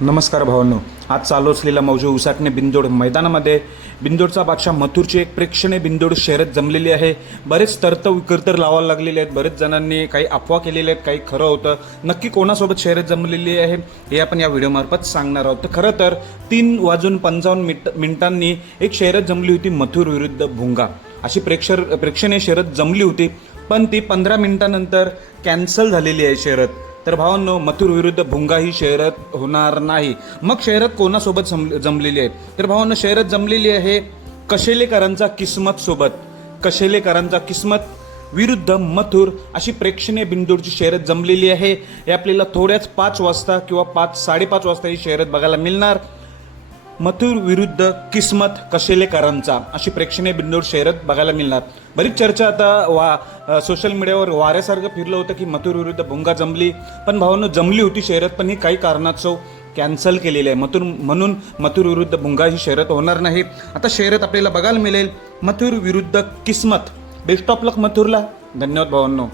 नमस्कार भावांनो. आज चालू असलेला मौजू उसाटणे बिंदोड मैदानामध्ये बिंदोडचा बादशाह मथुरची एक प्रेक्षणीय बिंदोड शहरात जमलेली आहे. बरेच तर्त विकर्तर लावायला लागलेले आहेत. बरेच जणांनी काही अफवा केलेल्या आहेत काही खरं होतं. नक्की कोणासोबत शहरात जमलेली आहे हे आपण या व्हिडिओमार्फत सांगणार आहोत. तर खरं तर तीन वाजून पंचावन्न मिट मिनिटांनी एक शहरात जमली होती मथुर विरुद्ध भुंगा. अशी प्रेक्षर प्रेक्षणीय शहरात जमली होती. पण ती पंधरा मिनिटानंतर कॅन्सल झालेली आहे शहरात तर भावांनो मथुर विरुद्ध भुंगा ही शहरात होणार नाही. मग शहरात कोणासोबत जम- जमलेली आहे? तर भावांनो शहरात जमलेली आहे कशेलेकरांचा किस्मत सोबत. कशेलेकरांचा किस्मत विरुद्ध मथुर अशी प्रेक्षणीय बिंदूरची शर्यत जमलेली आहे. हे आपल्याला थोड्याच पाच वाजता किंवा पाच साडेपाच वाजता ही शर्यत बघायला मिळणार. मथुर विरुद्ध किस्मत कशेलेकरांचा अशी प्रेक्षणीय बिंदूर शहरात बघायला मिळणार. बरीच चर्चा आता वा सोशल मीडियावर वाऱ्यासारखं फिरलं होतं की मथुर विरुद्ध भुंगा जमली. पण भावानं जमली होती शहरात पण ही काही कारणास्तव कॅन्सल केलेली आहे. मथुर म्हणून मथुर विरुद्ध भुंगा ही शहरात होणार नाही. आता शहरात आपल्याला बघायला मिळेल मथुर विरुद्ध किस्मत. बेस्ट ऑफ लक मथुरला. धन्यवाद भावांनो.